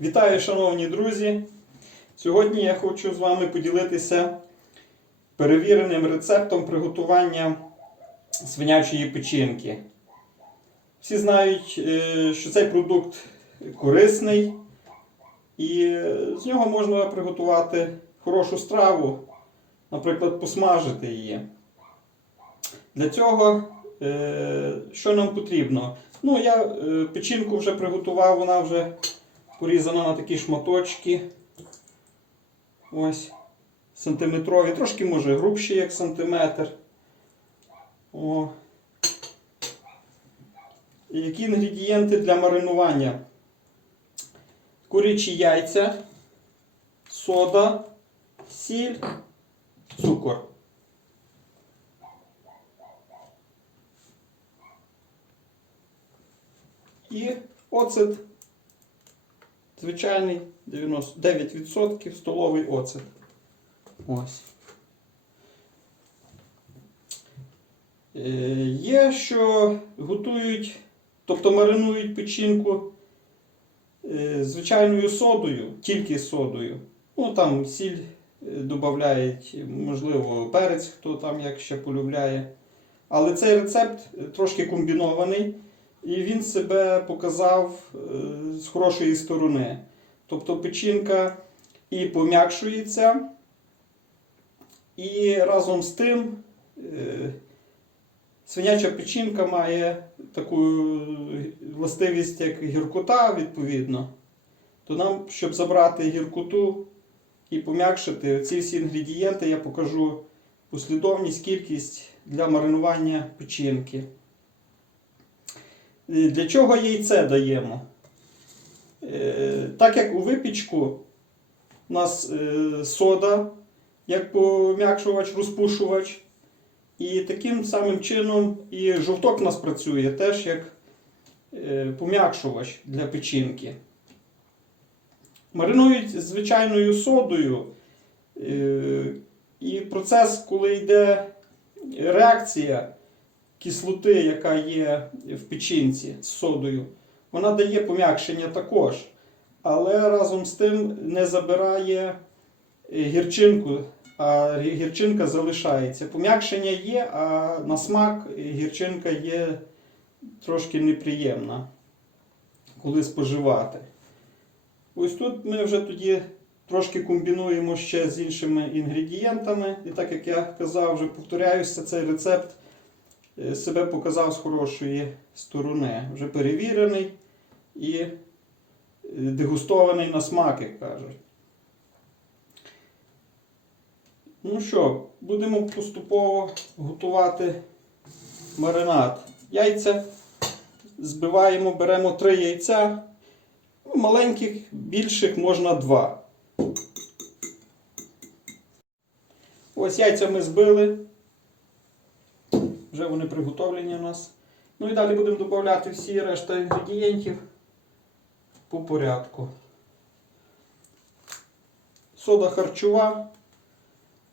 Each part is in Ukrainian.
Вітаю, шановні друзі! Сьогодні я хочу з вами поділитися перевіреним рецептом приготування свинячої печінки. Всі знають, е, що цей продукт корисний, і е, з нього можна приготувати хорошу страву, наприклад, посмажити її. Для цього е, що нам потрібно? Ну, я печінку вже приготував, вона вже порізана на такі шматочки. Ось. Сантиметрові, трошки може грубші, як сантиметр. О. Які інгредієнти для маринування? Курячі яйця, сода, сіль, цукор. І оцет звичайний 99% столовий оцет. Ось. Е, Є, що готують, тобто маринують печінку е, звичайною содою, тільки содою. Ну там сіль е, додають, можливо, перець, хто там як ще полюбляє. Але цей рецепт трошки комбінований. І він себе показав е, з хорошої сторони. Тобто печінка і пом'якшується, і разом з тим е, свиняча печінка має таку властивість, як гіркота, відповідно. То нам, щоб забрати гіркоту і пом'якшити ці всі інгредієнти, я покажу послідовність, кількість для маринування печінки. Для чого яйце даємо? Е, Так як у випічку у нас е, сода, як пом'якшувач, розпушувач. І таким самим чином і жовток у нас працює теж як е, пом'якшувач для печінки. Маринують звичайною содою. І процес, коли йде реакція кислоти, яка є в печінці з содою, вона дає пом'якшення також. Але разом з тим не забирає е, гірчинку, а гірчинка залишається. Пом'якшення є, а на смак гірчинка є трошки неприємна, коли споживати. Ось тут ми вже тоді трошки комбінуємо ще з іншими інгредієнтами. І так як я казав, вже повторяюся, цей рецепт себе показав з хорошої сторони. Вже перевірений і е, дегустований на смак, як кажуть. Ну що, будемо поступово готувати маринад. Яйця збиваємо, беремо три яйця. Ну, маленьких, більших можна два. Ось яйця ми збили. Вже вони приготовлені у нас. Ну і далі будемо додати всі решта інгредієнтів по порядку. Сода харчова.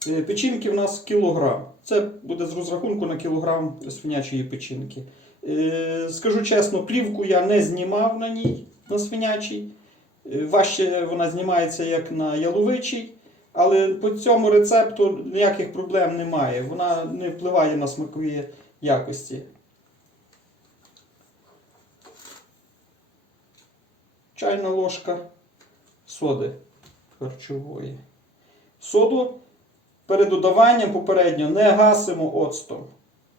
Е, Печінки в нас кілограм. Це буде з розрахунку на кілограм свинячої печінки. Е, Скажу чесно, плівку я не знімав на ній, на свинячій. Е, Важче вона знімається як на яловичій. Але по цьому рецепту ніяких проблем немає. Вона не впливає на смакові якості. Чайна ложка соди харчової. Соду перед додаванням попередньо не гасимо оцтом.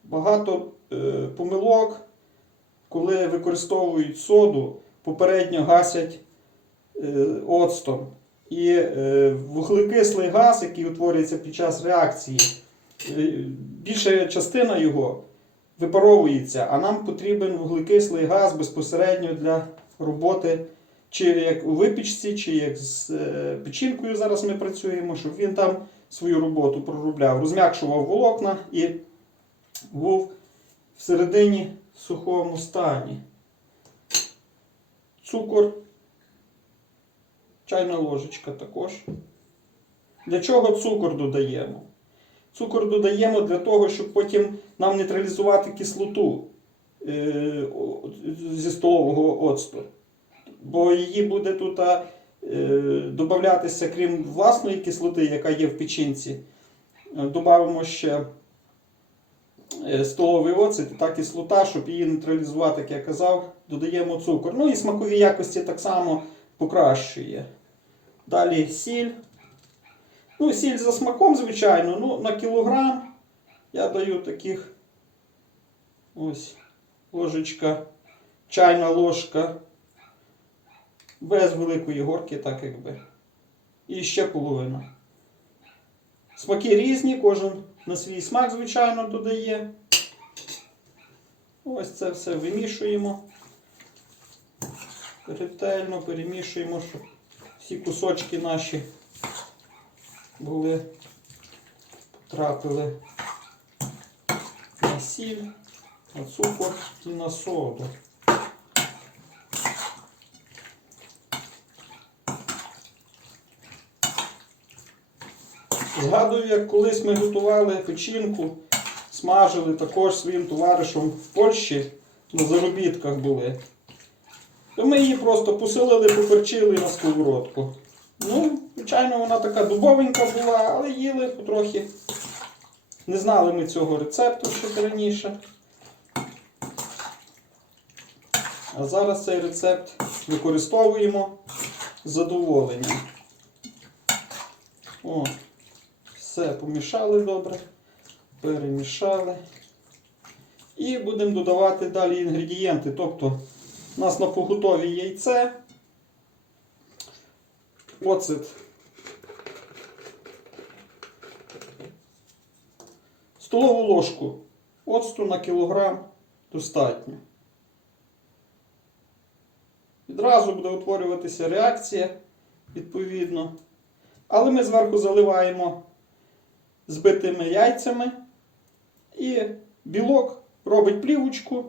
Багато е, помилок, коли використовують соду, попередньо гасять е, оцтом. І е, вуглекислий газ, який утворюється під час реакції, е, більша частина його випаровується, а нам потрібен вуглекислий газ безпосередньо для роботи, чи як у випічці, чи як з е, печінкою зараз ми працюємо, щоб він там свою роботу проробляв, розм'якшував волокна і був всередині сухому стані. Цукор чайна ложечка також. Для чого цукор додаємо? Цукор додаємо для того, щоб потім нам нейтралізувати кислоту е, зі столового оцту. бо її буде тут е, додатися, крім власної кислоти, яка є в печінці, е, додамо ще столовий оцет і та кислота, щоб її нейтралізувати, як я казав, додаємо цукор. Ну і смакові якості так само покращує. Далі сіль. Ну, сіль за смаком, звичайно, ну, на кілограм я даю таких ось ложечка, чайна ложка. Без великої горки, так якби. І ще половина. Смаки різні, кожен на свій смак, звичайно, додає. Ось це все вимішуємо. Ретельно перемішуємо, щоб всі кусочки наші були, потрапили на сіль, на цукор і на соду. Згадую, як колись ми готували печінку, смажили також своїм товаришем в Польщі, на заробітках були. То ми її просто посилили, поперчили на сковородку. Ну, звичайно, вона така дубовенька була, але їли потрохи. Не знали ми цього рецепту ще раніше. А зараз цей рецепт використовуємо з задоволенням. О, все помішали добре, перемішали. І будемо додавати далі інгредієнти. Тобто у нас на поготові яйце, оцет, столову ложку оцту на кілограм достатньо. Відразу буде утворюватися реакція відповідно. Але ми зверху заливаємо збитими яйцями і білок робить плівочку,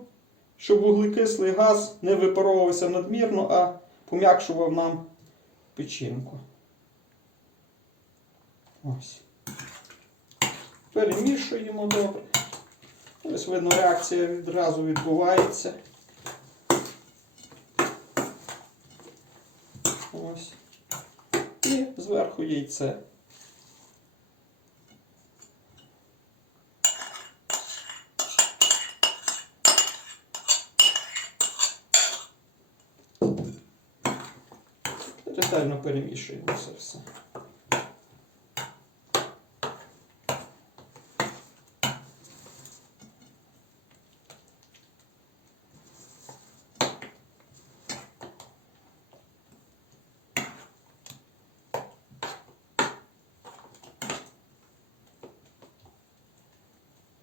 щоб вуглекислий газ не випаровувався надмірно, а пом'якшував нам печінку. Ось. Перемішуємо добре. Ось видно, реакція відразу відбувається. Ось. І зверху яйце. Ретельно перемішуємо це все.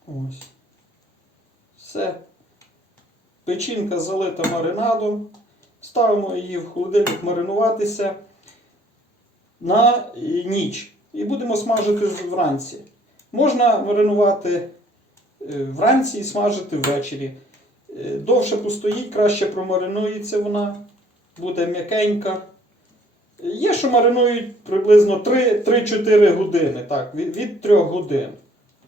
Ось. Все. Печінка залита маринадом. Ставимо її в холодильник маринуватися на ніч. І будемо смажити вранці. Можна маринувати е, вранці і смажити ввечері. Е, Довше постоїть, краще промаринується вона, буде м'якенька. Є, що маринують приблизно 3 3-4 години, так, від, від 3 годин.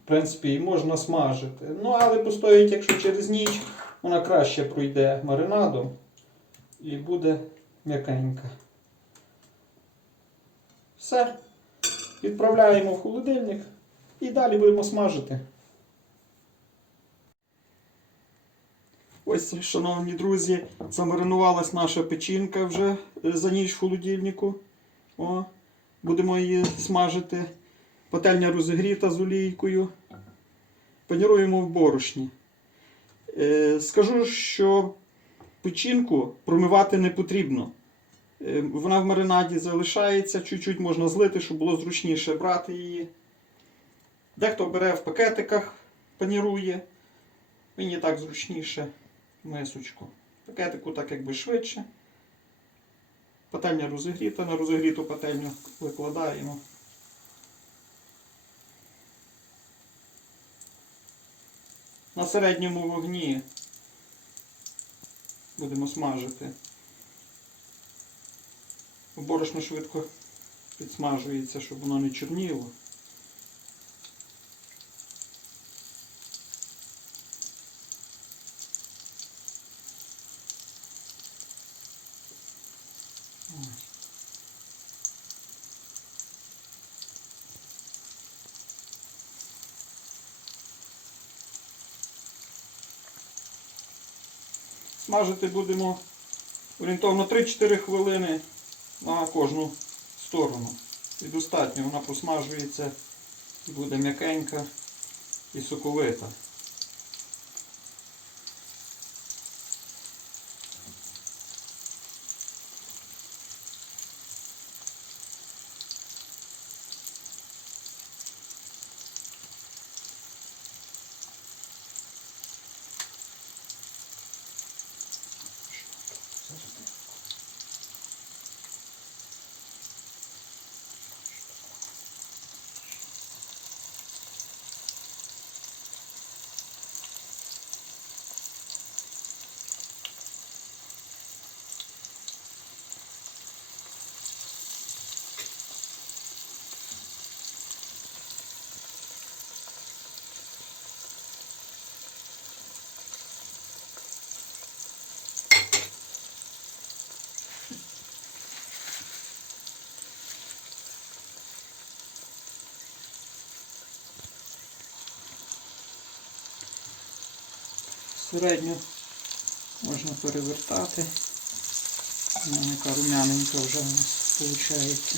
В принципі, і можна смажити. Ну, але постоїть, якщо через ніч, вона краще пройде маринадом і буде м'якенька. Все. Відправляємо в холодильник і далі будемо смажити. Ось, шановні друзі, замаринувалась наша печінка вже е, за ніч в холодильнику. О, будемо її смажити. Пательня розігріта з олійкою. Паніруємо в борошні. Е, скажу, що печінку промивати не потрібно. Е, Вона в маринаді залишається, чуть-чуть можна злити, щоб було зручніше брати її. Дехто бере в пакетиках, панірує. Мені так зручніше мисочку. Пакетику так якби швидше. Пательня розігріта, на розігріту пательню викладаємо. На середньому вогні будемо смажити. Борошно швидко підсмажується, щоб воно не чорніло. Смажити будемо орієнтовно 3-4 хвилини на кожну сторону. І достатньо, вона посмажується і буде м'якенька і соковита. Середньо можна перевертати. Вона яка рум'яненька вже у нас виходить.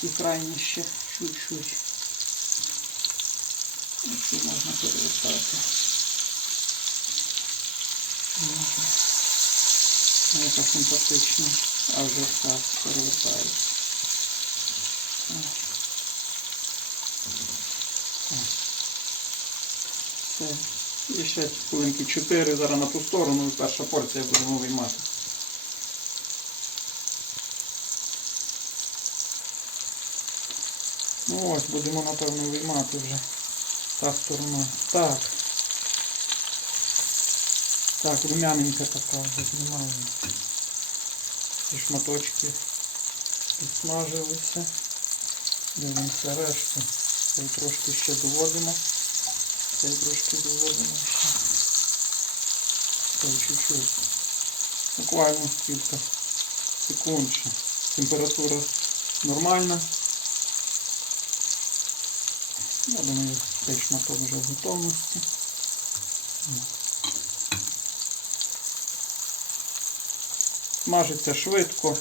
Ті крайні ще чуть-чуть. Ось можна перевертати. Ну, Яка симпатична. А вже так перевертається. Все. І ще хвилинки 4 зараз на ту сторону і перша порція будемо виймати. Ну ось, будемо напевно виймати вже та сторона. Так. Так, рум'яненька така знімаємо. Ці шматочки підсмажилися. Дивимося решту. Трошки ще доводимо. Цей трошки доводимо ще. Цей чуть-чуть. Буквально кілька секунд ще. Температура нормальна. Я думаю, цей шматок вже в готовності. Смажиться швидко.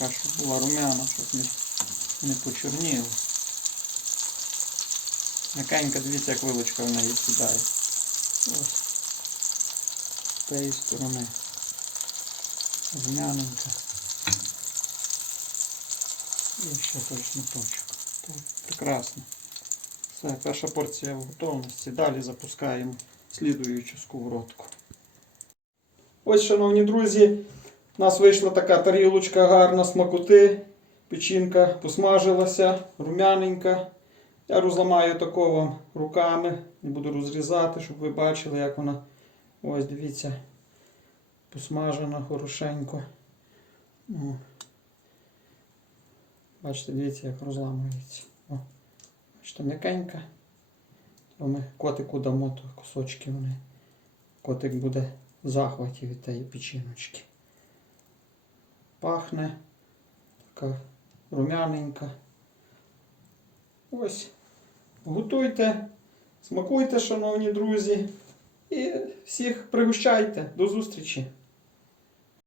Така, щоб була румяна, щоб не, не почорніло. М'якенька, дивіться, як вилочка в неї сідає. Ось. З тієї сторони. Румяненька. І ще той шматочок. Прекрасно. Все, перша порція в готовності. Далі запускаємо слідуючу сковородку. Ось, шановні друзі, у нас вийшла така тарілочка гарна, смакоти. Печінка посмажилася, рум'яненька. Я розламаю тако вам руками, не буду розрізати, щоб ви бачили, як вона. Ось, дивіться, посмажена хорошенько. О. Бачите, дивіться, як розламується. О. Бачите, м'якенька. То ми котику дамо то кусочки вони. Котик буде в захваті від тієї печіночки. Пахне така рум'яненька. Ось. Готуйте, смакуйте, шановні друзі. І всіх пригощайте. До зустрічі!